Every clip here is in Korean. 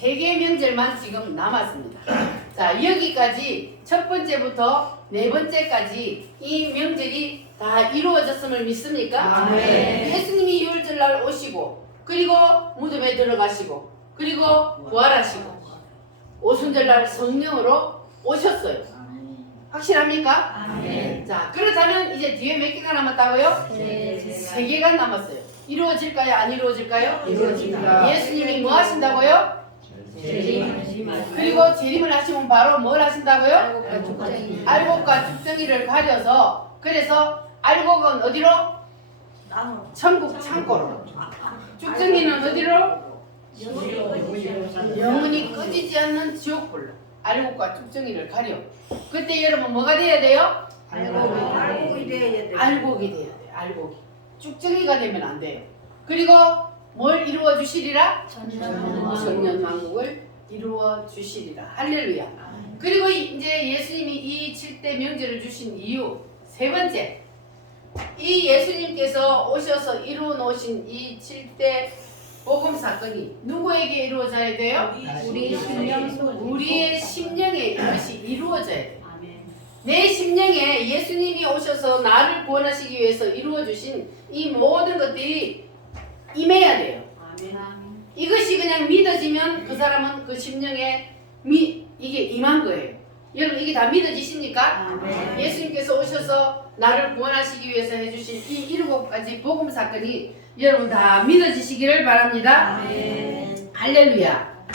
세 개 명절만 지금 남았습니다. 자, 여기까지 첫 번째부터 네 번째까지 이 명절이 다 이루어졌음을 믿습니까? 네. 예수님이 유월절날 오시고 그리고 무덤에 들어가시고 그리고 부활하시고 오순절날 성령으로 오셨어요. 확실합니까? 네. 자, 그렇다면 이제 뒤에 몇 개가 남았다고요? 세 개가 남았어요. 이루어질까요? 안 이루어질까요? 이루어집니다. 예수님이 뭐 하신다고요? 그리고 재림을 하시면 바로 뭘 하신다고요? 알곡과 죽정이를 가려서 그래서 알곡은 어디로? 천국 창고로. 죽정이는 어디로? 영원히 꺼지지 않는 지옥불로. 알곡과 죽정이를 가려. 그때 여러분 뭐가 돼야 돼요? 알곡이 돼야 돼. 알곡이 돼야 돼요. 알곡이. 쭉정이가 되면 안 돼요. 그리고 뭘 이루어 주시리라? 천년왕국을 이루어 주시리라. 할렐루야. 그리고 이제 예수님이 이 7대 명절을 주신 이유 세 번째, 이 예수님께서 오셔서 이루어 놓으신 이 7대 복음 사건이 누구에게 이루어져야 돼요? 우리의 심령에 이것이 이루어져야 돼요. 내 심령에 예수님이 오셔서 나를 구원하시기 위해서 이루어주신 이 모든 것들이 임해야 돼요. 이것이 그냥 믿어지면 그 사람은 그 심령에 이게 임한 거예요. 여러분 이게 다 믿어지십니까? 예수님께서 오셔서 나를 구원하시기 위해서 해주신 이 7가지 복음 사건이 여러분 다 믿어지시기를 바랍니다. 할렐루야.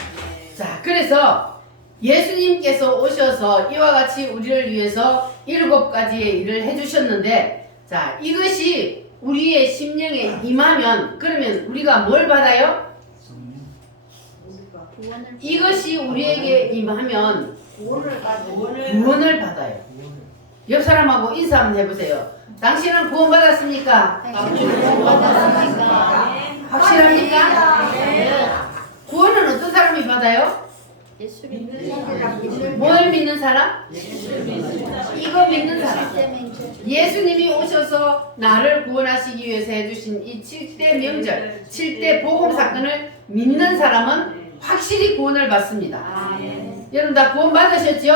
자, 그래서 예수님께서 오셔서 이와 같이 우리를 위해서 7가지의 일을 해주셨는데, 자, 이것이 우리의 심령에 임하면 그러면 우리가 뭘 받아요? 이것이 우리에게 임하면 구원을 받아요. 옆 사람하고 인사 한번 해보세요. 당신은 구원 받았습니까? 확실합니까? 구원은 어떤 사람이 받아요? 뭘 믿는 사람? 이거 믿는 사람. 예수님이 오셔서 나를 구원하시기 위해서 해주신 이 7대 명절, 7대 복음 사건을 믿는 사람은 확실히 구원을 받습니다. 여러분 다 구원 받으셨죠?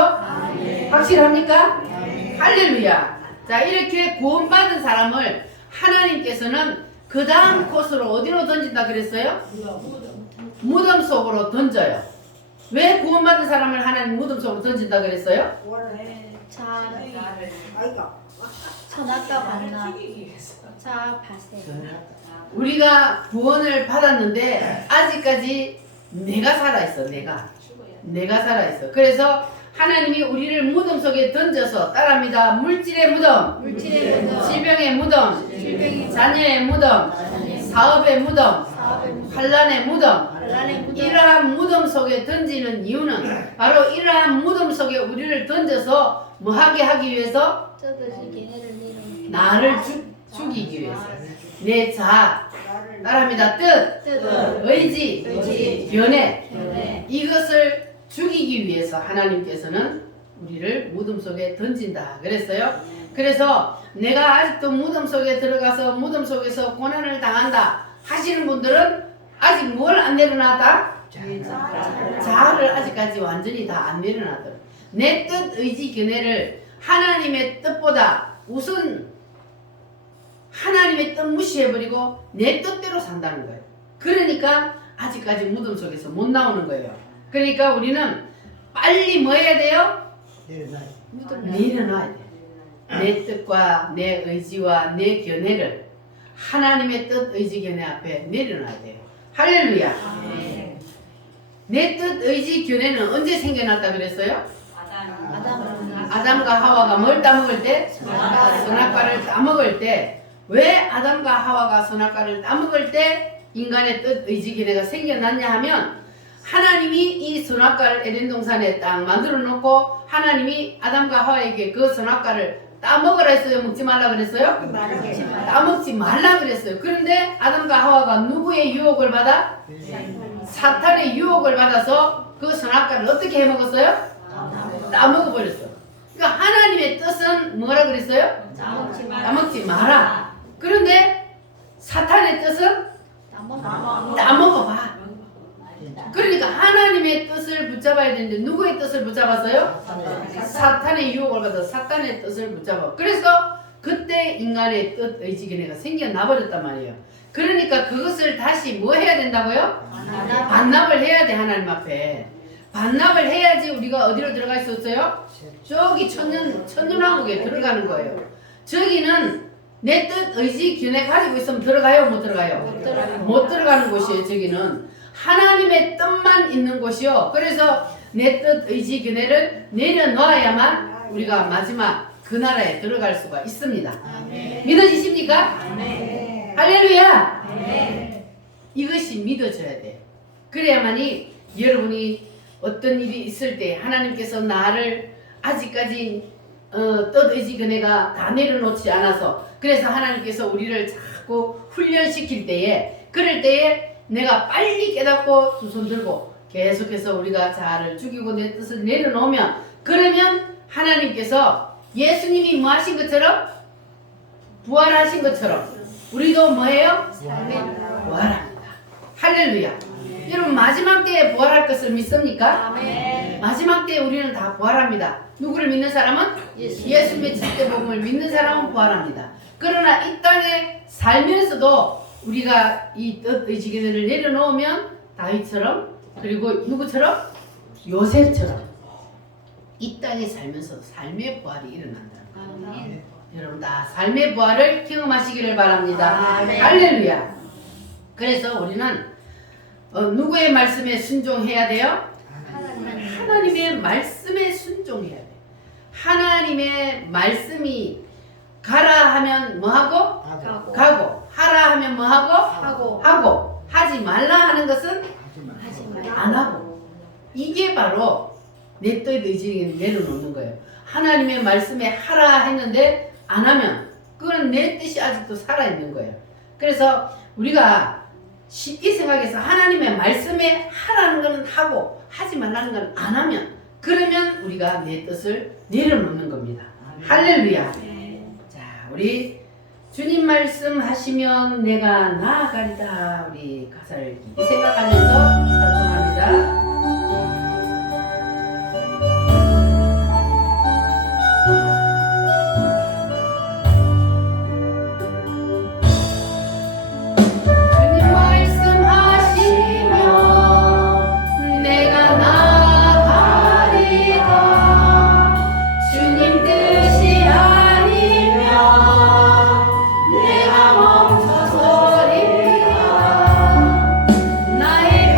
확실합니까? 할렐루야. 자, 이렇게 구원 받은 사람을 하나님께서는 그 다음 코스로 어디로 던진다 그랬어요? 무덤 속으로 던져요. 왜 구원받은 사람을 하나님 무덤 속으로 던진다 그랬어요? 선악과 반나 자 발세. 우리가 구원을 받았는데 아직까지 내가 살아있어. 내가 살아있어. 그래서 하나님이 우리를 무덤 속에 던져서 따라합니다. 물질의 무덤, 질병의 무덤, 자녀의 무덤, 사업의 무덤, 환난의 무덤. 이러한 무덤 속에 던지는 이유는 바로 이러한 무덤 속에 우리를 던져서 뭐하게 하기 위해서? 나를 죽이기 위해서. 내 자, 따라합니다. 뜻, 의지, 연애. 이것을 죽이기 위해서 하나님께서는 우리를 무덤 속에 던진다 그랬어요. 그래서 내가 아직도 무덤 속에 들어가서 무덤 속에서 고난을 당한다 하시는 분들은 아직 뭘 안 내려놨다? 자아를 아직까지 완전히 다 안 내려놨다. 내 뜻, 의지, 견해를 하나님의 뜻보다 우선 하나님의 뜻 무시해버리고 내 뜻대로 산다는 거예요. 그러니까 아직까지 무덤 속에서 못 나오는 거예요. 그러니까 우리는 빨리 뭐 해야 돼요? 내려놔야 돼요. 내 뜻과 내 의지와 내 견해를 하나님의 뜻, 의지, 견해 앞에 내려놔야 돼요. 할렐루야. 내 뜻, 의지, 견해는 언제 생겨났다 그랬어요? 아담과 하와가 뭘 따먹을 때? 선악과를 따먹을 때. 왜 아담과 하와가 선악과를 따먹을 때 인간의 뜻, 의지, 견해가 생겨났냐 하면 하나님이 이 선악과를 에덴 동산에 딱 만들어 놓고 하나님이 아담과 하와에게 그 선악과를 따먹으라 했어요? 먹지 말라 그랬어요? 따먹지 말라 그랬어요. 그런데 아담과 하와가 누구의 유혹을 받아? 사탄의 유혹을 받아서 그 선악과를 어떻게 해먹었어요? 따먹어버렸어. 그러니까 하나님의 뜻은 뭐라 그랬어요? 따먹지 마라. 그런데 사탄의 뜻은 따먹어봐. 그러니까 하나님의 뜻을 붙잡아야 되는데 누구의 뜻을 붙잡았어요? 사탄의 유혹을 받아 사탄의 뜻을 붙잡아. 그래서 그때 인간의 뜻 의지견해가 생겨나 버렸단 말이에요. 그러니까 그것을 다시 뭐 해야 된다고요? 반납을 해야 돼. 하나님 앞에 반납을 해야지 우리가 어디로 들어갈 수 있어요? 저기 천년왕국에 들어가는 거예요. 저기는 내 뜻 의지 견해 가지고 있으면 들어가요? 못 들어가요? 못 들어가는 곳이에요. 저기는 하나님의 뜻만 있는 곳이요. 그래서 내 뜻 의지 견해를 내려놓아야만 우리가 마지막 그 나라에 들어갈 수가 있습니다. 믿어지십니까? 할렐루야. 이것이 믿어져야 돼요. 그래야만이 여러분이 어떤 일이 있을 때 하나님께서 나를 아직까지 뜻 의지 견해가 다 내려놓지 않아서 그래서 하나님께서 우리를 자꾸 훈련시킬 때에 그럴 때에 내가 빨리 깨닫고 두 손 들고 계속해서 우리가 자아를 죽이고 내 뜻을 내려놓으면 그러면 하나님께서 예수님이 뭐 하신 것처럼 부활하신 것처럼 우리도 뭐예요? 부활합니다. 할렐루야. 여러분 마지막 때에 부활할 것을 믿습니까? 마지막 때에 우리는 다 부활합니다. 누구를 믿는 사람은? 예수님의 절대복음을 믿는 사람은 부활합니다. 그러나 이 땅에 살면서도 우리가 이 뜻 의지견을 내려놓으면 다윗처럼 그리고 누구처럼? 요셉처럼 이 땅에 살면서 삶의 부활이 일어난다. 여러분 다 삶의 부활을 경험하시기를 바랍니다. 할렐루야. 그래서 우리는 누구의 말씀에 순종해야 돼요? 하나님의 말씀에 순종해야 돼요. 하나님의 말씀이 가라 하면 뭐하고? 가고 하라 하면 뭐하고? 하고 하지 말라 하는 것은 안 하고. 이게 바로 내 뜻 의지를 내려놓는 거예요. 하나님의 말씀에 하라 했는데 안 하면 그건 내 뜻이 아직도 살아있는 거예요. 그래서 우리가 쉽게 생각해서 하나님의 말씀에 하라는 것은 하고 하지 말라는 건 안 하면 그러면 우리가 내 뜻을 내려놓는 겁니다. 할렐루야. 자, 우리 주님 말씀하시면 내가 나아가리다. 우리 가사를 깊이 생각하면서 찬송합니다. 나의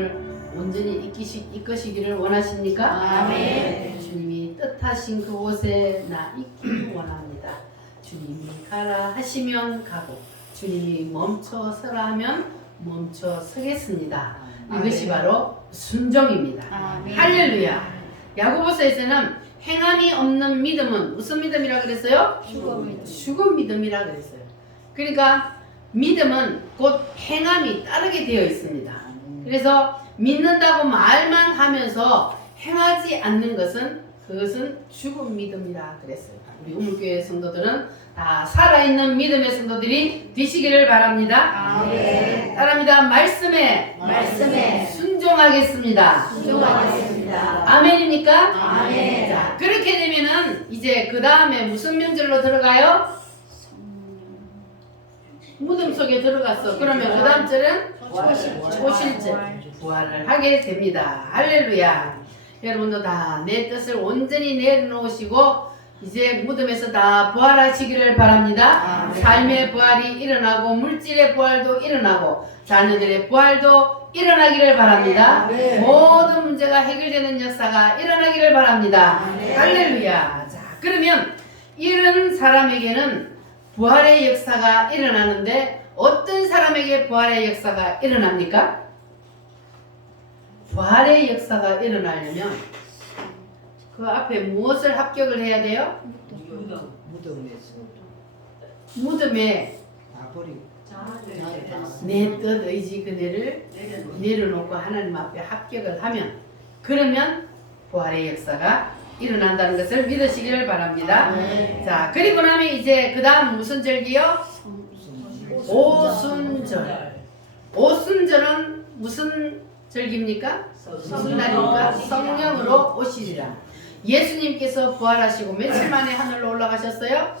여러분을 온전히 이끄시기를 원하십니까? 아멘. 주님이 뜻하신 그곳에 나 있기를 원합니다. 주님이 가라 하시면 가고 주님이 멈춰 서라 하면 멈춰 서겠습니다. 이것이 바로 순종입니다. 아멘. 할렐루야. 야고보서에서는 행함이 없는 믿음은 무슨 믿음이라 그랬어요? 죽은 믿음이라 그랬어요. 그러니까 믿음은 곧 행함이 따르게 되어 있습니다. 그래서 믿는다고 말만 하면서 행하지 않는 것은 그것은 죽은 믿음이라 그랬어요. 우리 우물교회 성도들은 다 살아있는 믿음의 성도들이 되시기를 바랍니다. 아멘. 따라합니다. 말씀에 순종하겠습니다. 순종하겠습니다. 아멘입니까? 아멘. 자, 그렇게 되면은 이제 그 다음에 무슨 명절로 들어가요? 무덤 속에 들어갔어. 그러면 그 다음 절은 초실절. 부활을 하게 됩니다. 할렐루야. 여러분도 다 내 뜻을 온전히 내려놓으시고 이제 무덤에서 다 부활하시기를 바랍니다. 아멘. 삶의 부활이 일어나고 물질의 부활도 일어나고 자녀들의 부활도 일어나기를 바랍니다. 아멘. 모든 문제가 해결되는 역사가 일어나기를 바랍니다. 아멘. 할렐루야. 자, 그러면 이런 사람에게는 부활의 역사가 일어나는데 어떤 사람에게 부활의 역사가 일어납니까? 부활의 역사가 일어나려면 그 앞에 무엇을 합격을 해야 돼요? 무덤에서 무덤에 나버리고 내 뜻 의지 그대를 내려놓고 하나님 앞에 합격을 하면 그러면 부활의 역사가 일어난다는 것을 믿으시기를 바랍니다. 자, 그리고 나면 이제 그 다음 무슨 절기요? 오순절. 오순절은 무슨 절기입니까? 무슨 날입니까? 성령으로 오시리라. 예수님께서 부활하시고 며칠 만에 하늘로 올라가셨어요?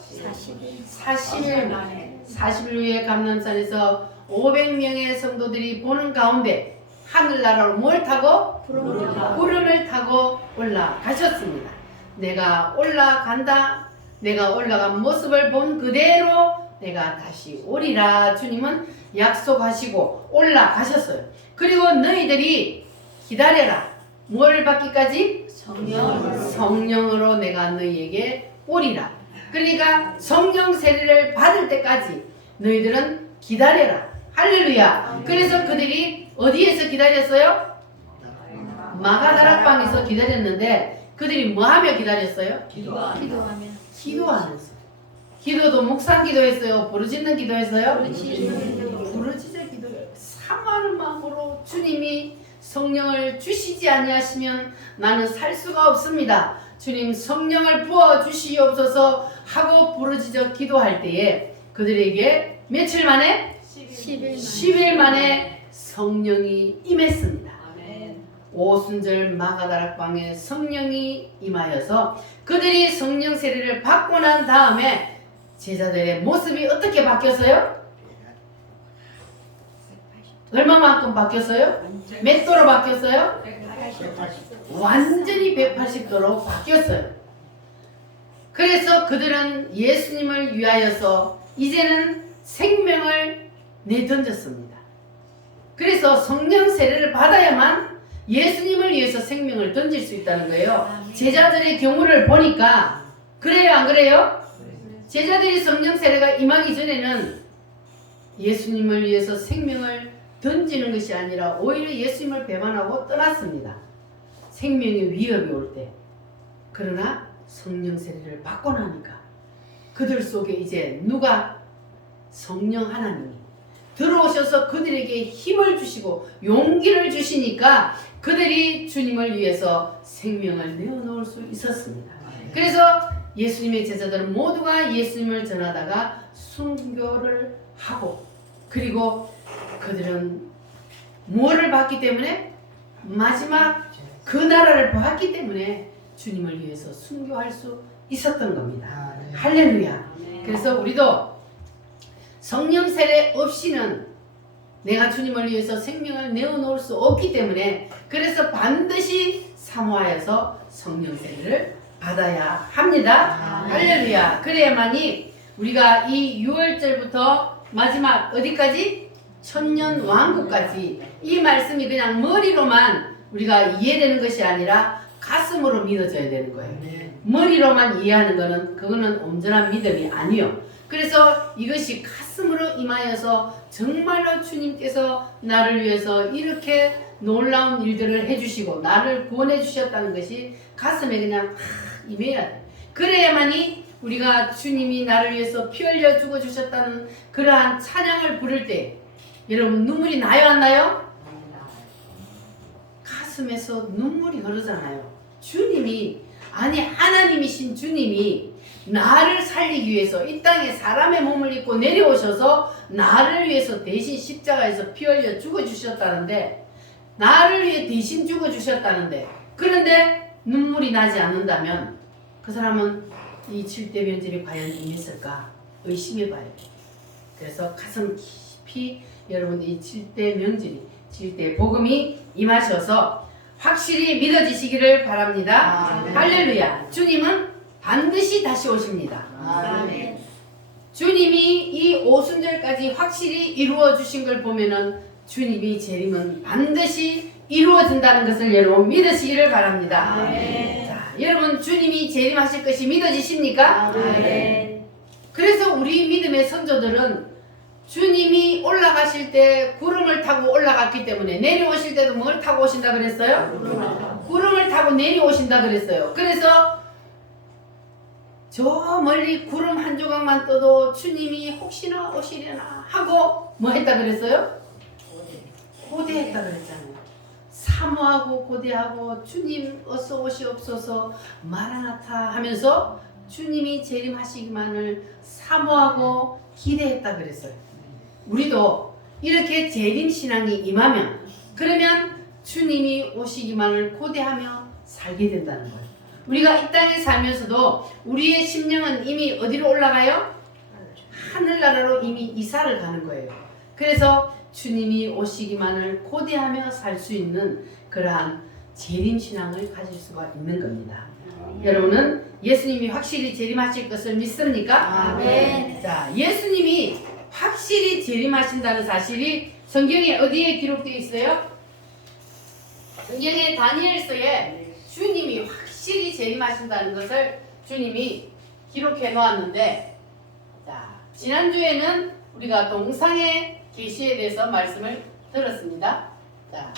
40일 만에. 40일 후에 감람산에서 500명의 성도들이 보는 가운데 하늘나라로 뭘 타고? 구름을 타고 올라가셨습니다. 내가 올라간다. 내가 올라간 모습을 본 그대로 내가 다시 오리라. 주님은 약속하시고 올라가셨어요. 그리고 너희들이 기다려라. 뭐를 받기까지? 성령으로 내가 너희에게 오리라. 그러니까 성령 세례를 받을 때까지 너희들은 기다려라. 할렐루야. 그래서 그들이 어디에서 기다렸어요? 마가다락방에서 기다렸는데 그들이 뭐하며 기다렸어요? 기도하면서. 기도도 묵상 기도했어요? 부르짖는 기도했어요? 부르짖어 기도해요. 사모하는 마음으로 주님이 성령을 주시지 아니하시면 나는 살 수가 없습니다. 주님 성령을 부어 주시옵소서 하고 부르짖어 기도할 때에 그들에게 며칠 만에? 10일 만에 성령이 임했습니다. 오순절 마가다락방에 성령이 임하여서 그들이 성령 세례를 받고 난 다음에 제자들의 모습이 어떻게 바뀌었어요? 얼마만큼 바뀌었어요? 몇 도로 바뀌었어요? 완전히 180도로 바뀌었어요. 그래서 그들은 예수님을 위하여서 이제는 생명을 내던졌습니다. 그래서 성령 세례를 받아야만 예수님을 위해서 생명을 던질 수 있다는 거예요. 제자들의 경우를 보니까 그래요, 안 그래요? 제자들이 성령 세례가 임하기 전에는 예수님을 위해서 생명을 던지는 것이 아니라 오히려 예수님을 배반하고 떠났습니다. 생명의 위협이 올 때. 그러나 성령 세례를 받고 나니까 그들 속에 이제 누가? 성령 하나님이 들어오셔서 그들에게 힘을 주시고 용기를 주시니까 그들이 주님을 위해서 생명을 내어놓을 수 있었습니다. 그래서 예수님의 제자들은 모두가 예수님을 전하다가 순교를 하고 그리고 그들은 뭐를 봤기 때문에? 마지막 그 나라를 봤기 때문에 주님을 위해서 순교할 수 있었던 겁니다. 할렐루야. 그래서 우리도 성령 세례 없이는 내가 주님을 위해서 생명을 내어놓을 수 없기 때문에 그래서 반드시 사모하여서 성령 세례를 받아야 합니다. 할렐루야. 그래야만이 우리가 이 6월절부터 마지막 어디까지? 천년 왕국까지 이 말씀이 그냥 머리로만 우리가 이해되는 것이 아니라 가슴으로 믿어져야 되는 거예요. 머리로만 이해하는 거는 그거는 온전한 믿음이 아니요. 그래서 이것이 가슴으로 임하여서 정말로 주님께서 나를 위해서 이렇게 놀라운 일들을 해주시고 나를 구원해 주셨다는 것이 가슴에 그냥 임해야 돼. 그래야만이 우리가 주님이 나를 위해서 피 흘려 죽어 주셨다는 그러한 찬양을 부를 때 여러분 눈물이 나요 안 나요? 가슴에서 눈물이 흐르잖아요. 주님이 아니 하나님이신 주님이 나를 살리기 위해서 이 땅에 사람의 몸을 입고 내려오셔서 나를 위해서 대신 십자가에서 피 흘려 죽어주셨다는데 나를 위해 대신 죽어주셨다는데 그런데 눈물이 나지 않는다면 그 사람은 이 7대 면접이 과연 임했을까 의심해봐야 돼요. 그래서 가슴 깊이 여러분 이 7대 명절이 7대 복음이 임하셔서 확실히 믿어지시기를 바랍니다. 아멘. 할렐루야. 주님은 반드시 다시 오십니다. 아멘. 주님이 이 오순절까지 확실히 이루어 주신 걸 보면은 주님이 재림은 반드시 이루어진다는 것을 여러분 믿으시기를 바랍니다. 아멘. 자, 여러분 주님이 재림하실 것이 믿어지십니까? 아멘. 그래서 우리 믿음의 선조들은 주님이 올라가실 때 구름을 타고 올라갔기 때문에 내려오실 때도 뭘 타고 오신다 그랬어요? 구름을 타고 내려오신다 그랬어요. 그래서 저 멀리 구름 한 조각만 떠도 주님이 혹시나 오시려나 하고 뭐 했다 그랬어요? 고대했다 그랬잖아요. 사모하고 고대하고 주님 어서 오시옵소서 마라나타 하면서 주님이 재림하시기만을 사모하고 기대했다 그랬어요. 우리도 이렇게 재림신앙이 임하면 그러면 주님이 오시기만을 고대하며 살게 된다는 거예요. 우리가 이 땅에 살면서도 우리의 심령은 이미 어디로 올라가요? 하늘나라로 이미 이사를 가는 거예요. 그래서 주님이 오시기만을 고대하며 살 수 있는 그러한 재림신앙을 가질 수가 있는 겁니다. 여러분은 예수님이 확실히 재림하실 것을 믿습니까? 아멘. 자, 예수님이 확실히 재림하신다는 사실이 성경에 어디에 기록되어 있어요? 성경의 다니엘서에 주님이 확실히 재림하신다는 것을 주님이 기록해 놓았는데, 자, 지난주에는 우리가 동상의 계시에 대해서 말씀을 들었습니다. 자,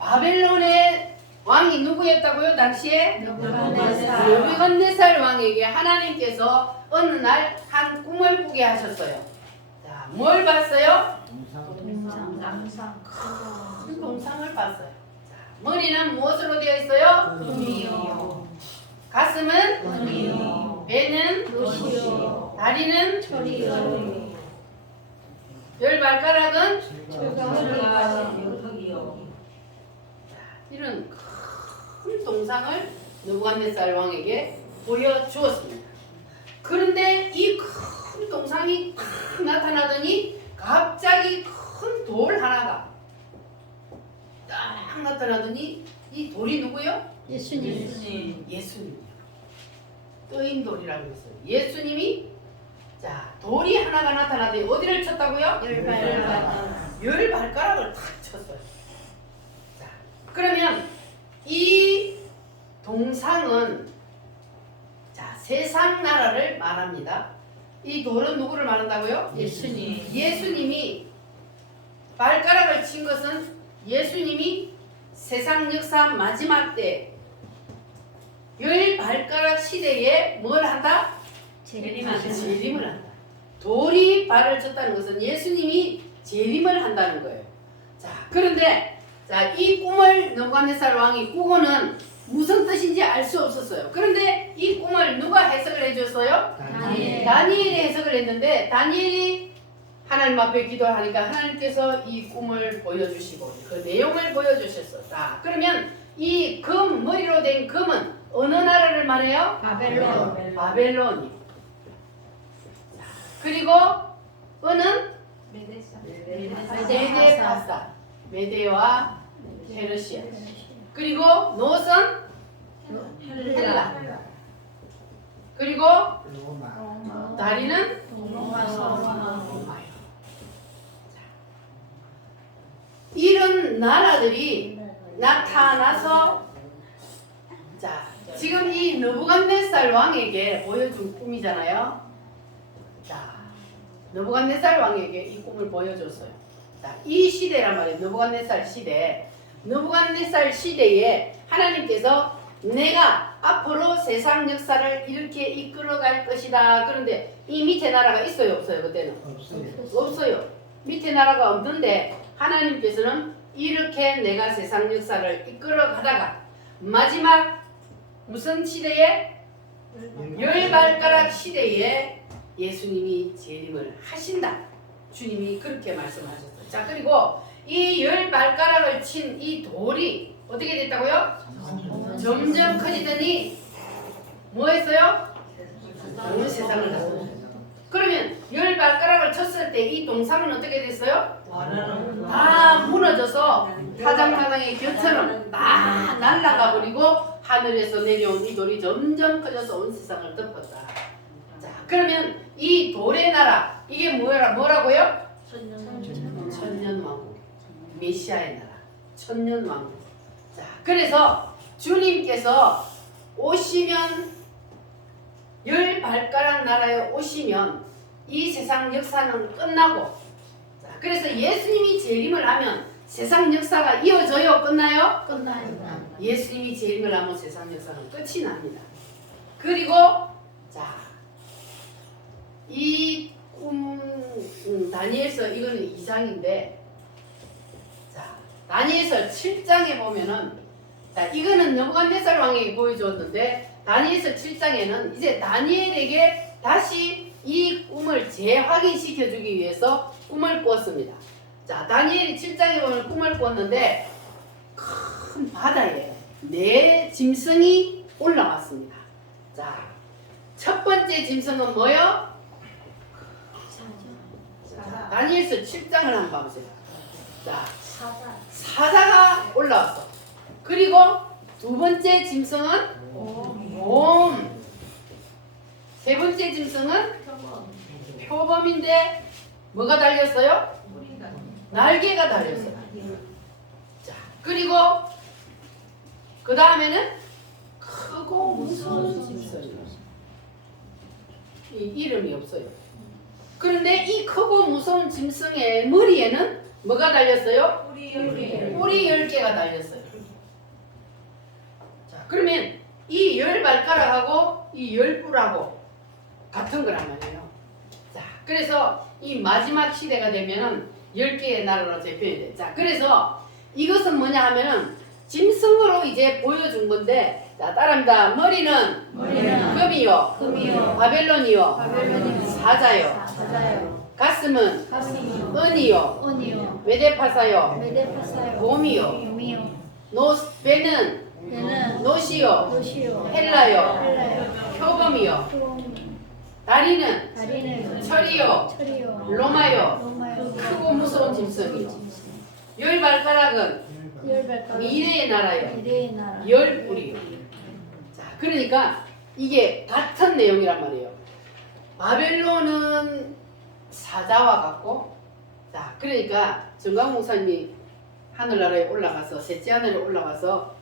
바벨론의 왕이 누구였다고요? 당시에? 느부갓네살 왕에게 하나님께서 어느 날 한 꿈을 꾸게 하셨어요. 자, 뭘 봤어요? 큰 동상을 봤어요. 자, 머리는 무엇으로 되어 있어요? 금이요. 가슴은? 은이요. 배는? 도시요. 다리는? 철이요. 열 발가락은? 이런 큰 동상을 느부갓네살 왕에게 보여주었습니다. 그런데 이 큰 동상이 딱 나타나더니 갑자기 큰 돌 하나가 딱 나타나더니 이 돌이 누구요? 예수님. 예수님이요. 뜨인 돌이라고 했어요. 예수님이 자 돌이 하나가 나타나더니 어디를 쳤다고요? 열 발가락. 열 발가락을 탁 쳤어요. 자, 그러면 이 동상은 자 세상 나라를 말합니다. 이 돌은 누구를 말한다고요? 예수님. 예수님이 발가락을 친 것은 예수님이 세상 역사 마지막 때 열 발가락 시대에 뭘 한다? 재림하신다. 재림을 한다. 돌이 발을 쳤다는 것은 예수님이 재림을 한다는 거예요. 자, 그런데 자, 이 꿈을 느부갓네살 왕이 꾸고는 무슨 뜻인지 알 수 없었어요. 그런데 이 꿈을 누가 해석을 해줬어요? 다니엘. 다니엘이 해석을 했는데 다니엘이 하나님 앞에 기도하니까 하나님께서 이 꿈을 보여주시고 그 내용을 보여주셨어. 자, 그러면 이 금, 머리로 된 금은 어느 나라를 말해요? 바벨론. 바벨론이. 그리고 은은 메데 파사, 메데와 페르시아. 그리고 노선 헬라. 그리고 다리는 로마서. 로마요. 이런 나라들이 나타나서 자 지금 이 느부갓네살 왕에게 보여준 꿈이잖아요. 자 느부갓네살 왕에게 이 꿈을 보여줬어요. 자, 이 시대란 말이에요. 느부갓네살 시대. 느부갓네살 시대에 하나님께서 내가 앞으로 세상 역사를 이렇게 이끌어갈 것이다. 그런데 이 밑에 나라가 있어요, 없어요? 그때는 없어요. 없어요. 밑에 나라가 없는데 하나님께서는 이렇게 내가 세상 역사를 이끌어가다가 마지막 무슨 시대에 열 발가락 시대에 예수님이 재림을 하신다. 주님이 그렇게 말씀하셨어요. 자 그리고 이 열 발가락을 친 이 돌이 어떻게 됐다고요? 점점 커지더니 뭐 했어요? 온 세상을 다. 그러면 열 발가락을 쳤을 때 이 동상은 어떻게 됐어요? 다 무너져서 타작마당의 겨처럼 다 날아가 버리고 하늘에서 내려온 이 돌이 점점 커져서 온 세상을 덮었다. 자, 그러면 이 돌의 나라 이게 뭐라고요? 천년왕국, 메시아의 나라, 천년왕국. 자, 그래서 주님께서 오시면 열 발가락 나라에 오시면 이 세상 역사는 끝나고, 자, 그래서 예수님이 재림을 하면 세상 역사가 이어져요? 끝나요? 끝나요. 예수님이 재림을 하면 세상 역사는 끝이 납니다. 그리고 자, 이 꿈 다니엘서 이거는 2장인데 자, 다니엘서 7장에 보면은 자, 이거는 느부갓네살 왕에게 보여줬는데 다니엘서 7장에는 이제 다니엘에게 다시 이 꿈을 재확인시켜 주기 위해서 꿈을 꾸었습니다. 자, 다니엘이 7장에 보면 꿈을 꾸었는데 큰 바다에 네 짐승이 올라왔습니다. 자, 첫 번째 짐승은 뭐요? 자, 다니엘서 7장을 한번 봐보세요. 자, 사자가 올라왔어. 그리고 두 번째 짐승은 곰. 세 번째 짐승은 표범인데 뭐가 달렸어요? 날개가 달렸어요. 자, 그리고 그 다음에는 크고 무서운 짐승이에요. 이 이름이 없어요. 그런데 이 크고 무서운 짐승의 머리에는 뭐가 달렸어요? 뿔이 10개가 달렸어요. 자, 그러면 이 10발가락하고 이 10뿔하고 같은 거란 말이에요. 자, 그래서 이 마지막 시대가 되면은 10개의 나라로 재편이 돼. 자, 그래서 이것은 뭐냐 하면은 짐승으로 이제 보여준 건데, 자, 따라합니다. 머리는 금이요. 바벨론이요. 사자요. 가슴은 은이요. 메데파사요. 곰이요. 배는 노시요. 헬라요. 표범이요. 다리는 철이요. 로마요. 크고 무서운 짐승이요. 열 발가락은 미래의 나라요. 열 뿔이요. 자, 그러니까 이게 같은 내용이란 말이에요. 바벨론은 사자와 같고, 자, 그러니까 정강 목사님이 하늘나라에 올라가서 셋째 하늘에 올라가서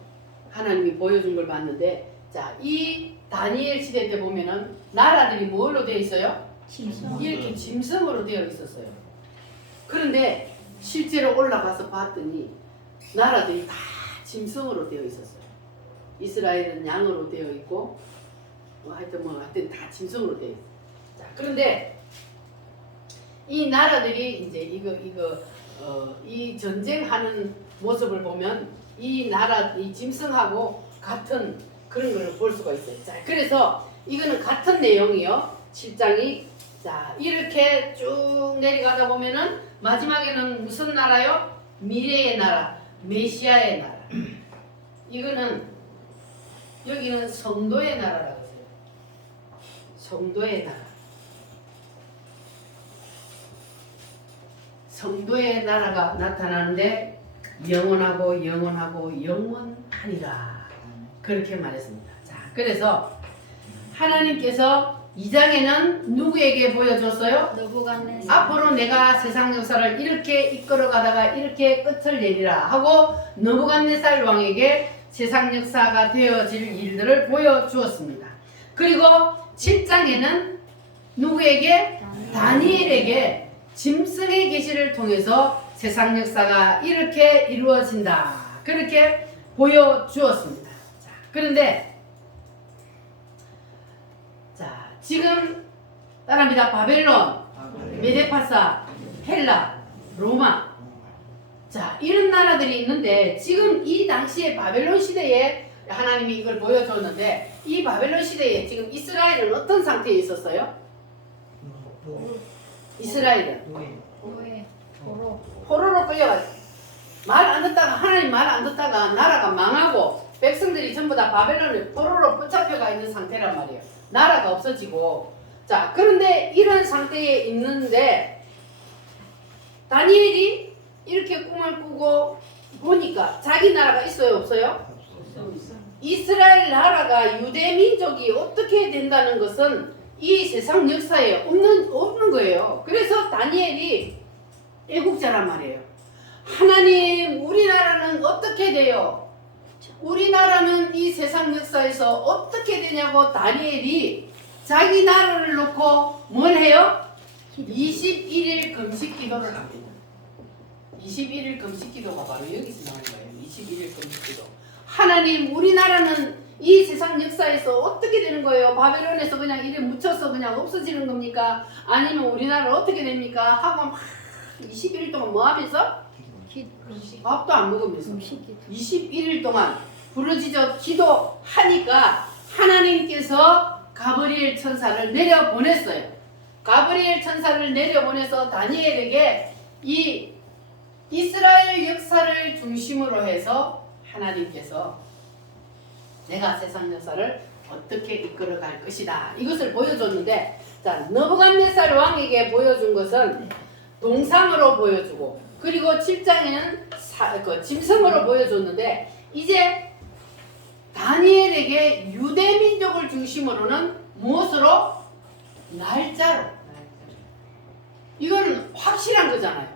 하나님이 보여준 걸 봤는데, 자, 이 다니엘 시대 때 보면은 나라들이 뭘로 되어 있어요? 이렇게 짐승으로 되어 있었어요. 그런데 실제로 올라가서 봤더니 나라들이 다 짐승으로 되어 있었어요. 이스라엘은 양으로 되어 있고, 하여튼 다 짐승으로 되어 있어요. 자, 그런데 이 나라들이 이제 이 전쟁하는 모습을 보면 이 나라, 이 짐승하고 같은 그런 걸 볼 수가 있어요. 자, 그래서 이거는 같은 내용이요. 7장이. 자, 이렇게 쭉 내려가다 보면은 마지막에는 무슨 나라요? 미래의 나라, 메시아의 나라. 이거는 여기는 성도의 나라라고 해요. 성도의 나라. 성도의 나라가 나타나는데 영원하고 영원하리라. 그렇게 말했습니다. 자, 그래서 하나님께서 2장에는 누구에게 보여줬어요? 너부갓네살. 앞으로 내가 세상 역사를 이렇게 이끌어 가다가 이렇게 끝을 내리라 하고 느부갓네살 왕에게 세상 역사가 되어질 일들을 보여주었습니다. 그리고 7장에는 누구에게? 다니엘에게 짐승의 계시를 통해서 세상 역사가 이렇게 이루어진다. 그렇게 보여주었습니다. 자, 그런데 자, 지금 따라합니다. 바벨론, 메데파사, 헬라, 로마. 자, 이런 나라들이 있는데 지금 이 당시에 바벨론 시대에 하나님이 이걸 보여줬는데 이 바벨론 시대에 지금 이스라엘은 어떤 상태에 있었어요? 이스라엘은 오해. 도로. 포로로 끌려가지고 말 안 듣다가 하나님 말 안 듣다가 나라가 망하고 백성들이 전부 다 바벨론에 포로로 붙잡혀가 있는 상태란 말이에요. 나라가 없어지고 자 그런데 이런 상태에 있는데 다니엘이 이렇게 꿈을 꾸고 보니까 자기 나라가 있어요 없어요? 이스라엘 나라가 유대 민족이 어떻게 된다는 것은 이 세상 역사에 없는 거예요. 그래서 다니엘이 애국자란 말이에요. 하나님, 우리나라는 어떻게 돼요? 우리나라는 이 세상 역사에서 어떻게 되냐고 다니엘이 자기 나라를 놓고 뭘 해요? 21일 금식 기도를 합니다. 21일 금식 기도가 바로 여기서 나온 거예요. 21일 금식 기도. 하나님, 우리나라는 이 세상 역사에서 어떻게 되는 거예요? 바벨론에서 그냥 이래 묻혀서 그냥 없어지는 겁니까? 아니면 우리나라 어떻게 됩니까? 하고 막 21일 동안 뭐 하면서? 밥도 안 먹으면서 21일 동안 부르짖어 기도하니까 하나님께서 가브리엘 천사를 내려보냈어요. 가브리엘 천사를 내려보내서 다니엘에게 이 이스라엘 역사를 중심으로 해서 하나님께서 내가 세상 역사를 어떻게 이끌어갈 것이다. 이것을 보여줬는데 자 느부갓네살 왕에게 보여준 것은 동상으로 보여주고 그리고 7장에는 짐승으로 보여줬는데 이제 다니엘에게 유대 민족을 중심으로는 무엇으로? 날짜로. 이거는 확실한 거잖아요.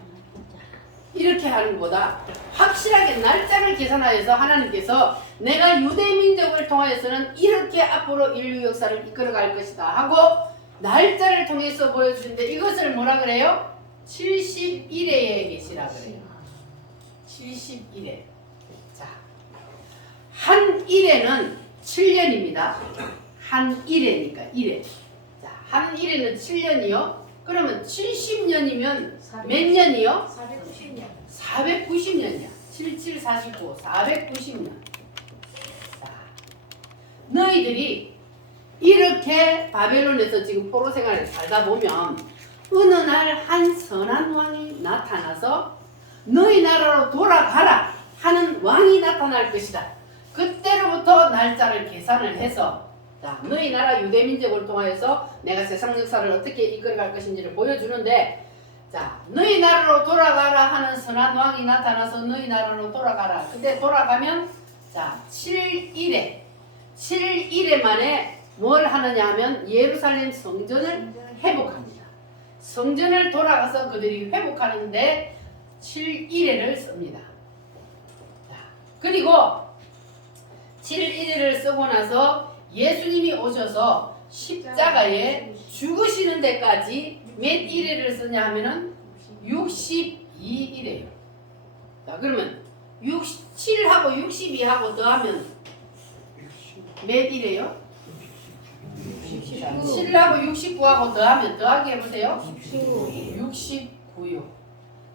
이렇게 하는 것보다 확실하게 날짜를 계산하여서 하나님께서 내가 유대 민족을 통하여서는 이렇게 앞으로 인류 역사를 이끌어갈 것이다 하고 날짜를 통해서 보여주는데 이것을 뭐라 그래요? 70일의 계시라 그래요. 70일에. 자, 한 일에는 7년입니다. 한 일에니까 일에. 자, 한 일에는 7년이요. 그러면 70년이면 몇 년이요? 490년. 490년이야. 7749 490년. 자, 너희들이 이렇게 바벨론에서 지금 포로 생활을 살다 보면 어느 날 한 선한 왕이 나타나서 너희 나라로 돌아가라 하는 왕이 나타날 것이다. 그때로부터 날짜를 계산을 해서 자, 너희 나라 유대민족을 통하여서 내가 세상 역사를 어떻게 이끌어갈 것인지를 보여주는데 자, 너희 나라로 돌아가라 하는 선한 왕이 나타나서 너희 나라로 돌아가라. 그때 돌아가면 자, 7일에 만에 뭘 하느냐 하면 예루살렘 성전을 회복합니다. 성전을 돌아가서 그들이 회복하는데 7일에를 씁니다. 자, 그리고 7일에를 쓰고 나서 예수님이 오셔서 십자가에 죽으시는 데까지 몇 일에를 쓰냐 하면은 62일이에요. 자, 그러면 7하고 62하고 더하면 몇 일이에요? 7하고 69하고 더하면 더하기 해보세요. 69요.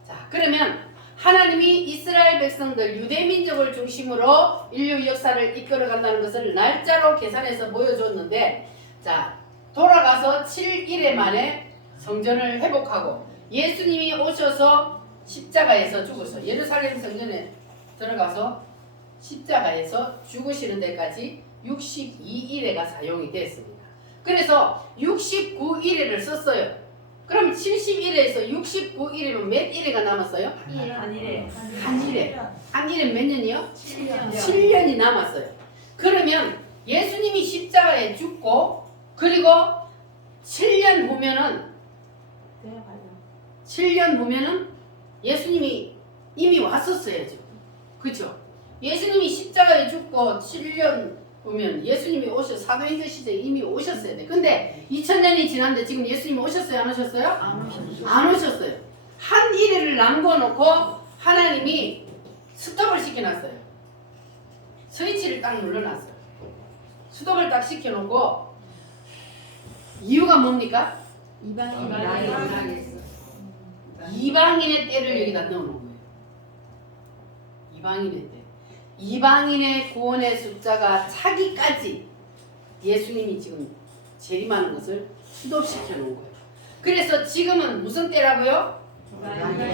자, 그러면 하나님이 이스라엘 백성들 유대민족을 중심으로 인류 역사를 이끌어간다는 것을 날짜로 계산해서 보여줬는데 자, 돌아가서 7일에 만에 성전을 회복하고 예수님이 오셔서 십자가에서 죽어서 예루살렘 성전에 들어가서 십자가에서 죽으시는 데까지 62일에가 사용이 됐습니다. 그래서 69일에를 썼어요. 그럼 70일에서 69일이면 몇 일에가 남았어요? 한 일에. 한 일에 몇 년이요? 7년. 7년이 남았어요. 그러면 예수님이 십자가에 죽고 그리고 7년 후면은 네, 맞아요. 7년 후면은 예수님이 이미 왔었어야죠. 그죠? 예수님이 십자가에 죽고 7년 후면 예수님이 사도행전 시대에 이미 오셨어야 돼. 근데 2000년이 지났는데 지금 예수님이 오셨어요? 안 오셨어요? 안 오셨어요. 한 일회를 남겨놓고 하나님이 스톱을 시켜놨어요. 스위치를 딱 눌러놨어요. 스톱을 딱 시켜놓고 이유가 뭡니까? 이방인의 때를 여기다 넣어놓은 거예요. 이방인의 때. 이방인의 구원의 숫자가 차기까지 예수님이 지금 재림하는 것을 스톱시켜 놓은 거예요. 그래서 지금은 무슨 때라고요?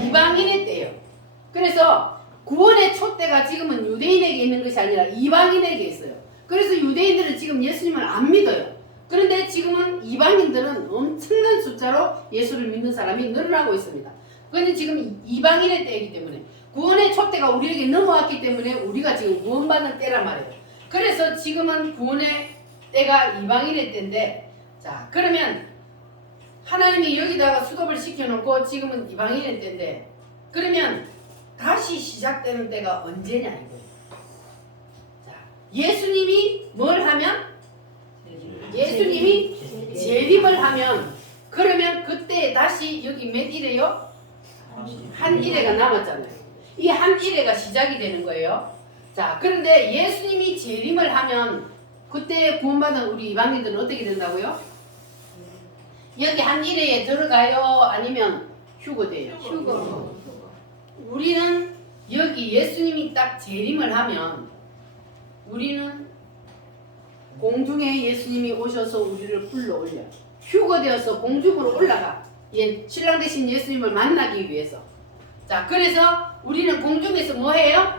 이방인의 때예요. 그래서 구원의 촛대가 지금은 유대인에게 있는 것이 아니라 이방인에게 있어요. 그래서 유대인들은 지금 예수님을 안 믿어요. 그런데 지금은 이방인들은 엄청난 숫자로 예수를 믿는 사람이 늘어나고 있습니다. 그런데 지금 이방인의 때이기 때문에 구원의 촛대가 우리에게 넘어왔기 때문에 우리가 지금 구원받는 때란 말이에요. 그래서 지금은 구원의 때가 이방인의 때인데, 자 그러면 하나님이 여기다가 수도를 시켜놓고 지금은 이방인의 때인데, 그러면 다시 시작되는 때가 언제냐 이거예요. 자, 예수님이 뭘 하면? 예수님이 재림을 하면, 그러면 그때 다시 여기 몇 일에요? 한 일회가 남았잖아요. 이 한 일회가 시작이 되는 거예요. 자, 그런데 예수님이 재림을 하면 그때 구원받은 우리 이방인들은 어떻게 된다고요? 여기 한 일회에 들어가요? 아니면 휴거돼요? 휴거. 우리는 여기 예수님이 딱 재림을 하면 우리는 공중에 예수님이 오셔서 우리를 불러 올려 휴거되어서 공중으로 올라가. 신랑 되신 예수님을 만나기 위해서. 자, 그래서 우리는 공중에서 뭐 해요?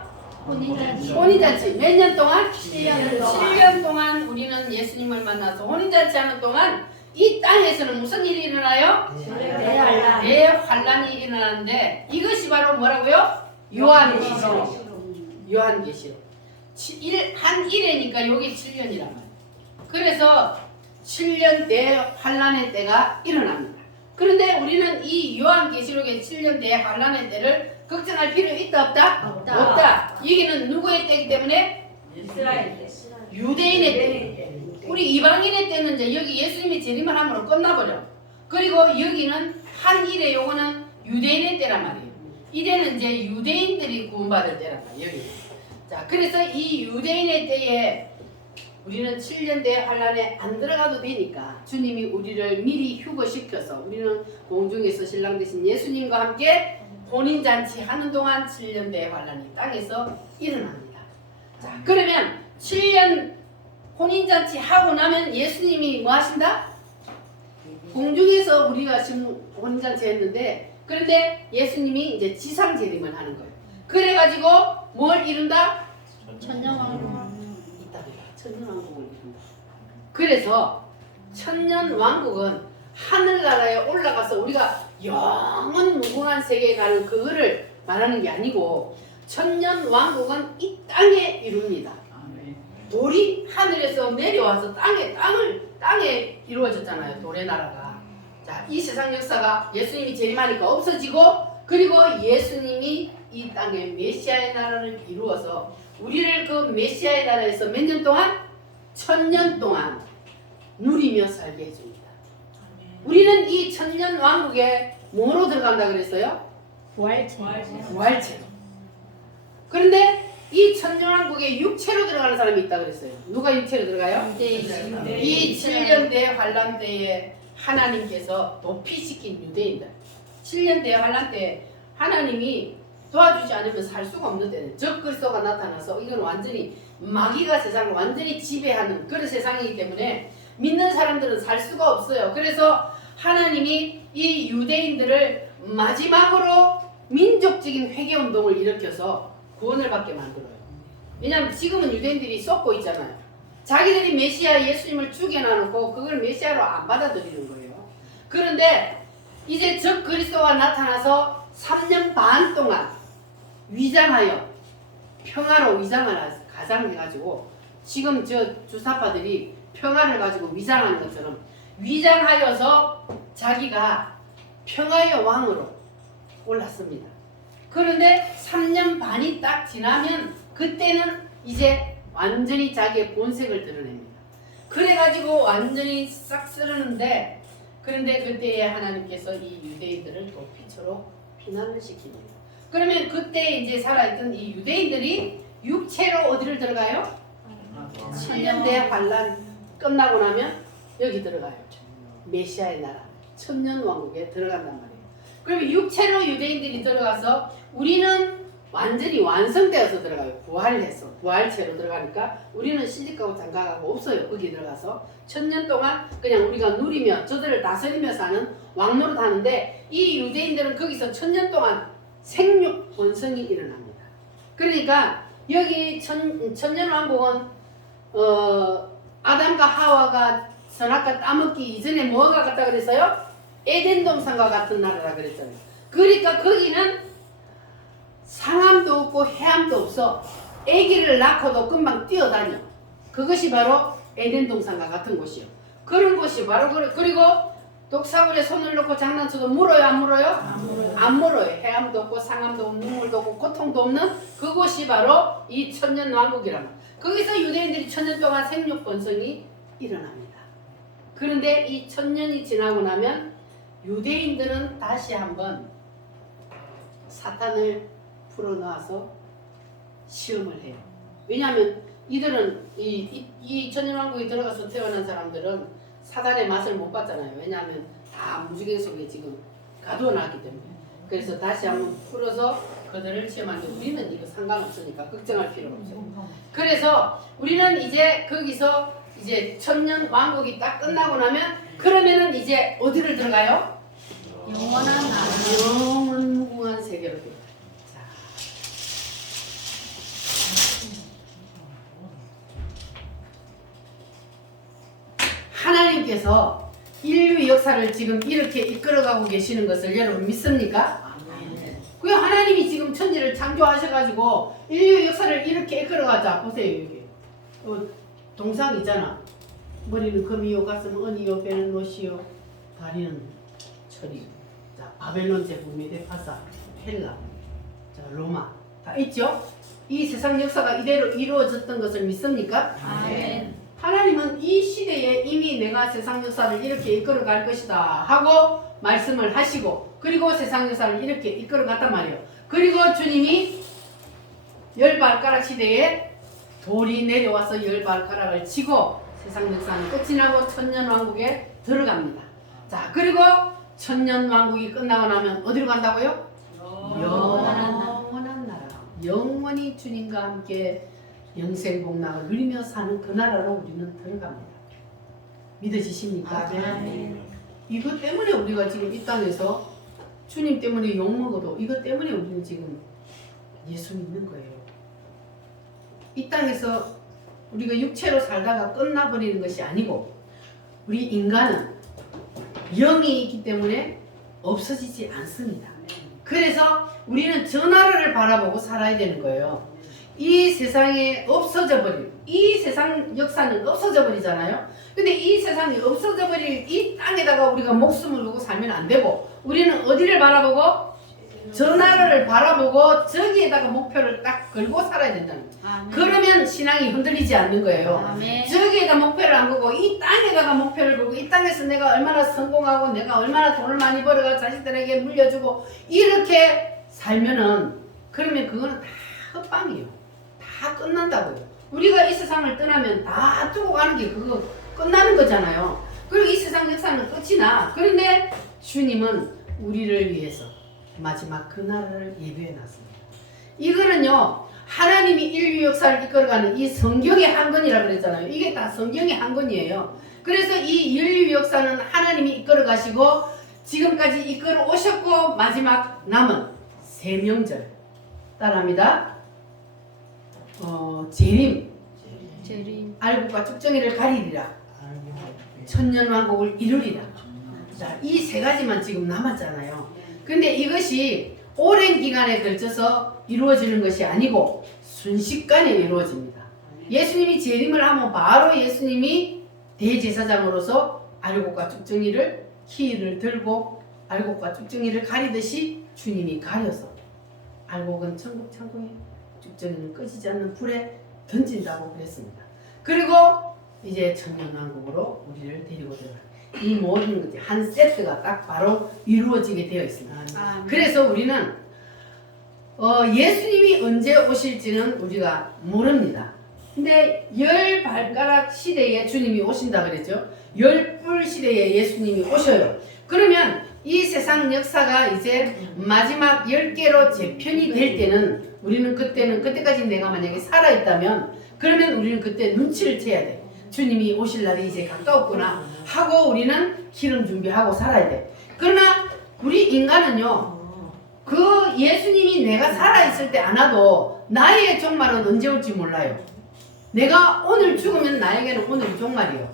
혼인잔치. 몇 년 동안? 7년 동안 우리는 예수님을 만나서 혼인잔치 하는 동안 이 땅에서는 무슨 일이 일어나요? 대환란이 일어나는데, 이것이 바로 뭐라고요? 요한계시록. 요한계시록. 한 일회니까 여기 7년이란 말이에요. 그래서 7년 대환란의 때가 일어납니다. 그런데 우리는 이 요한계시록의 7년 대환란의 때를 걱정할 필요 있다 없다? 없다. 여기는 누구의 때이기 때문에? 이스라엘 때. 유대인의 때. 우리 이방인의 때는 이제 여기 예수님이 재림을 함으로 끝나버려. 그리고 여기는 한 일의 요거는 유대인의 때란 말이에요. 이때는 이제 유대인들이 구원받을 때란 말이에요. 여기. 자, 그래서 이 유대인의 때에 우리는 7년 대환란에 안 들어가도 되니까 주님이 우리를 미리 휴거시켜서 우리는 공중에서 신랑 되신 예수님과 함께 혼인잔치 하는 동안 7년 대환란이 땅에서 일어납니다. 자, 그러면 7년 혼인잔치 하고 나면 예수님이 뭐 하신다? 공중에서 우리가 지금 혼인잔치 했는데, 그런데 예수님이 이제 지상 재림을 하는 거예요. 그래가지고 뭘 이룬다? 천년왕국. 천년왕국을 이룬다. 그래서 천년왕국은 하늘나라에 올라가서 우리가 영원 무궁한 세계에 가는 그거를 말하는 게 아니고, 천년왕국은 이 땅에 이룹니다. 돌이 하늘에서 내려와서 땅에 이루어졌잖아요. 돌의 나라가. 자, 이 세상 역사가 예수님이 재림하니까 없어지고, 그리고 예수님이 이 땅에 메시아의 나라를 이루어서 우리를 그 메시아의 나라에서 몇 년 동안? 1000년 동안 누리며 살게 해줍니다. 우리는 이 천년 왕국에 뭐로 들어간다 그랬어요? 부활체로. 그런데 이 천년왕국에 육체로 들어가는 사람이 있다 그랬어요. 누가 육체로 들어가요? 이 7년 대환란 때에 하나님께서 도피시킨 유대인들. 7년 대환란 때 하나님이 도와주지 않으면 살 수가 없는 때는 적그리스도가 나타나서 이건 완전히 마귀가 세상을 완전히 지배하는 그런 세상이기 때문에 믿는 사람들은 살 수가 없어요. 그래서 하나님이 이 유대인들을 마지막으로 민족적인 회개운동을 일으켜서 구원을 받게 만들어요. 왜냐하면 지금은 유대인들이 쏟고 있잖아요. 자기들이 메시아 예수님을 죽여놔놓고 그걸 메시아로 안 받아들이는 거예요. 그런데 이제 적 그리스도가 나타나서 3년 반 동안 위장하여 평화로 위장을 가장해가지고 지금 저 주사파들이 평화를 가지고 위장하는 것처럼 위장하여서 자기가 평화의 왕으로 올랐습니다. 그런데 3년 반이 딱 지나면 그때는 이제 완전히 자기의 본색을 드러냅니다. 그래가지고 완전히 싹 쓰러는데, 그런데 그때에 하나님께서 이 유대인들을 도피처로 피난을 시킵니다. 그러면 그때 이제 살아있던 이 유대인들이 육체로 어디를 들어가요? 7년대 환란 끝나고 나면 여기 들어가요. 메시아의 나라, 천년왕국에 들어간단 말이에요. 그러면 육체로 유대인들이 들어가서 우리는 완전히 완성되어서 들어가요. 부활해서 부활체로 들어가니까 우리는 시집가고 장가가고 없어요. 거기 들어가서 1000년 동안 그냥 우리가 누리며 저들을 다스리며 사는 왕노릇 하는데, 이 유대인들은 거기서 1000년 동안 생육 번성이 일어납니다. 그러니까 여기 천년왕국은 아담과 하와가 선악과 따먹기 이전에 뭐가 같다 그랬어요? 에덴 동산과 같은 나라라 그랬잖아요. 그러니까 거기는 상함도 없고 해함도 없어. 아기를 낳고도 금방 뛰어다녀. 그것이 바로 에덴 동산과 같은 곳이요. 그런 곳이 바로 그리고 독사물에 손을 넣고 장난쳐도 물어요, 안 물어요? 안 물어요. 해함도 없고 상함도 없고 눈물도 없고 고통도 없는 그곳이 바로 이 천년 왕국이란. 거기서 유대인들이 1000년 동안 생육 번성이 일어납니다. 그런데 이 1000년이 지나고 나면 유대인들은 다시 한번 사탄을 풀어놔서 시험을 해요. 왜냐하면 이들은 이 천년왕국에 들어가서 태어난 사람들은 사단의 맛을 못 봤잖아요. 왜냐하면 다 무지개 속에 지금 가둬놨기 때문에. 그래서 다시 한번 풀어서 그들을 시험하는데 우리는 이거 상관없으니까 걱정할 필요가 없어요. 그래서 우리는 이제 거기서 이제 천년왕국이 딱 끝나고 나면 그러면은 이제 어디를 들어가요? 영원한 나라. 영원 무궁한 세계로 들어가요. 자. 하나님께서 인류 역사를 지금 이렇게 이끌어가고 계시는 것을 여러분 믿습니까? 그 하나님이 지금 천지를 창조하셔가지고 인류 역사를 이렇게 이끌어가자. 보세요 여기 동상 있잖아. 머리는 금이요, 가슴은 은이요, 배는 못이요, 다리는 철이요. 자, 바벨론 제국, 메데파사, 헬라, 자, 로마 다 있죠? 이 세상 역사가 이대로 이루어졌던 것을 믿습니까? 아멘. 하나님은 이 시대에 이미 내가 세상 역사를 이렇게 이끌어 갈 것이다 하고 말씀을 하시고, 그리고 세상 역사를 이렇게 이끌어 갔단 말이에요. 그리고 주님이 10발가락 시대에 돌이 내려와서 10발가락을 치고 세상 역사는 끝이 나고 천년왕국에 들어갑니다. 자, 그리고 천년왕국이 끝나고 나면 어디로 간다고요? 영원한 나라. 영원히 주님과 함께 영생복락을 누리며 사는 그 나라로 우리는 들어갑니다. 믿어지십니까? 아멘. 이것 때문에 우리가 지금 이 땅에서 주님 때문에 욕먹어도 이것 때문에 우리는 지금 예수 믿는 거예요. 이 땅에서 우리가 육체로 살다가 끝나버리는 것이 아니고, 우리 인간은 영이 있기 때문에 없어지지 않습니다. 그래서 우리는 저 나라를 바라보고 살아야 되는 거예요. 이 세상에 없어져 버릴, 이 세상 역사는 없어져 버리잖아요. 근데 이 세상이 없어져 버릴 이 땅에다가 우리가 목숨을 걸고 살면 안 되고, 우리는 어디를 바라보고? 저 나라를 바라보고 저기에다가 목표를 딱 걸고 살아야 된다는 거예요. 아멘. 그러면 신앙이 흔들리지 않는 거예요. 아멘. 저기에다 목표를 안 걸고 이 땅에다가 목표를 걸고, 이 땅에서 내가 얼마나 성공하고 내가 얼마나 돈을 많이 벌어가 자식들에게 물려주고 이렇게 살면은, 그러면 그거는 다 헛방이에요. 다 끝난다고요. 우리가 이 세상을 떠나면 다 두고 가는 게 그거 끝나는 거잖아요. 그리고 이 세상 역사는 끝이 나. 그런데 주님은 우리를 위해서 마지막 그 나라를 예비해 놨습니다. 이거는요, 하나님이 인류 역사를 이끌어가는 이 성경의 한 권이라고 그랬잖아요. 이게 다 성경의 한 권이에요. 그래서 이 인류 역사는 하나님이 이끌어 가시고 지금까지 이끌어 오셨고, 마지막 남은 세 명절 따라합니다. 재림, 알곡과 쭉정이를 가리리라, 천년왕국을 이루리라. 자, 이 세 가지만 지금 남았잖아요. 근데 이것이 오랜 기간에 걸쳐서 이루어지는 것이 아니고 순식간에 이루어집니다. 예수님이 재림을 하면 바로 예수님이 대제사장으로서 알곡과 쭉정이를 키를 들고 알곡과 쭉정이를 가리듯이 주님이 가려서 알곡은 천국 창고에 쭉정이는 꺼지지 않는 불에 던진다고 그랬습니다. 그리고 이제 천년왕국으로 우리를 데리고 들어가. 이 모든 것이 한 세트가 딱 바로 이루어지게 되어 있습니다. 그래서 우리는 예수님이 언제 오실지는 우리가 모릅니다. 근데 열 발가락 시대에 주님이 오신다 그랬죠. 열불 시대에 예수님이 오셔요. 그러면 이 세상 역사가 이제 마지막 10개로 재편이 될 때는 우리는 그때까지 내가 만약에 살아있다면 그러면 우리는 그때 눈치를 채야 돼. 주님이 오실 날이 이제 가까웠구나 하고 우리는 기름 준비하고 살아야 돼. 그러나 우리 인간은요, 그 예수님이 내가 살아있을 때 안 와도 나의 종말은 언제 올지 몰라요. 내가 오늘 죽으면 나에게는 오늘이 종말이요.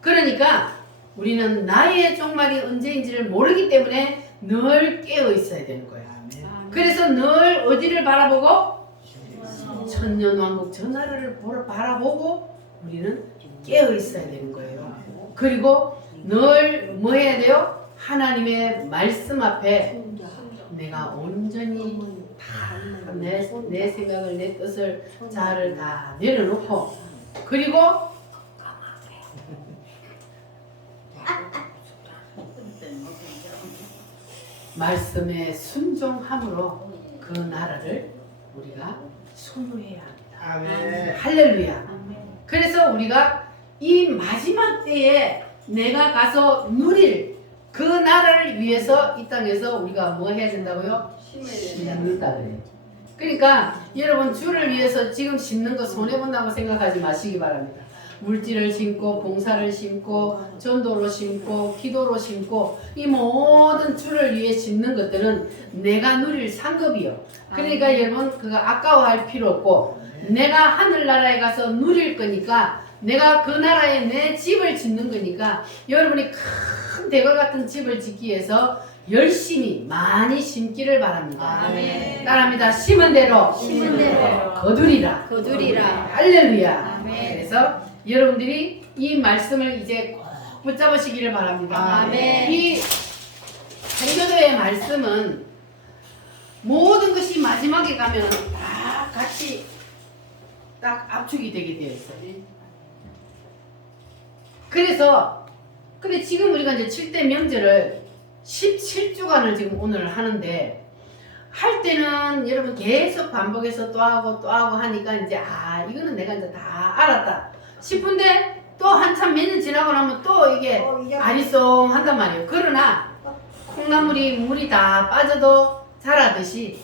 그러니까 우리는 나의 종말이 언제인지를 모르기 때문에 늘 깨어 있어야 되는 거예요. 그래서 늘 어디를 바라보고? 천년왕국 저 나라를 바라보고 우리는 깨어 있어야 되는 거예요. 그리고 늘 뭐 해야 돼요? 하나님의 말씀 앞에 내가 온전히 다 내 생각을, 내 뜻을, 자아를 다 내려놓고, 그리고 말씀에 순종함으로 그 나라를 우리가 소유해야 합니다. 아멘. 할렐루야. 그래서 우리가 이 마지막 때에 내가 가서 누릴 그 나라를 위해서 이 땅에서 우리가 뭐 해야 된다고요? 심는다 그래요. 그러니까 여러분 주를 위해서 지금 심는 거 손해본다고 생각하지 마시기 바랍니다. 물질을 심고 봉사를 심고 전도로 심고 기도로 심고 이 모든 주를 위해 심는 것들은 내가 누릴 상급이요. 그러니까 여러분 그거 아까워할 필요 없고 내가 하늘나라에 가서 누릴 거니까 내가 그 나라에 내 집을 짓는 거니까 여러분이 큰 대궐 같은 집을 짓기 위해서 열심히 많이 심기를 바랍니다. 아멘. 따라합니다. 심은 대로 거두리라. 할렐루야. 아멘. 그래서 여러분들이 이 말씀을 이제 꼭 붙잡으시기를 바랍니다. 아멘. 이 전교도의 말씀은 모든 것이 마지막에 가면 다 같이 딱 압축이 되게 되어 있어요. 그래서 근데 지금 우리가 이제 7대 명절을 17주간을 지금 오늘 하는데 할 때는 여러분 계속 반복해서 또 하고 하니까 이제 이거는 내가 이제 다 알았다 싶은데 또 한참 몇 년 지나고 나면 또 이게 아리송한단 말이에요. 그러나 콩나물이 물이 다 빠져도 자라듯이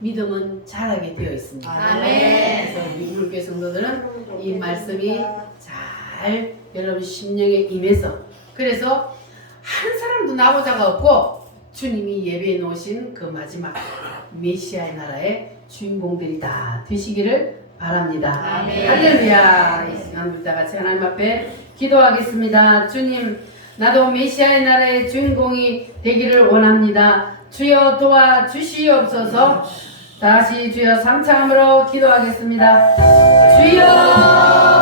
믿음은 자라게 되어 있습니다. 아멘. 그래서 우리 물교회 성도들은 이 말씀이 잘 여러분 심령에 임해서 그래서 한 사람도 나보자가 없고 주님이 예배해 놓으신 그 마지막 메시아의 나라의 주인공들이 다 되시기를 바랍니다. 아멘. 할렐루야. 이 시간 우리 다 같이 하나님 앞에 기도하겠습니다. 주님, 나도 메시아의 나라의 주인공이 되기를 원합니다. 주여 도와주시옵소서. 다시 주여 삼창함으로 기도하겠습니다. 주여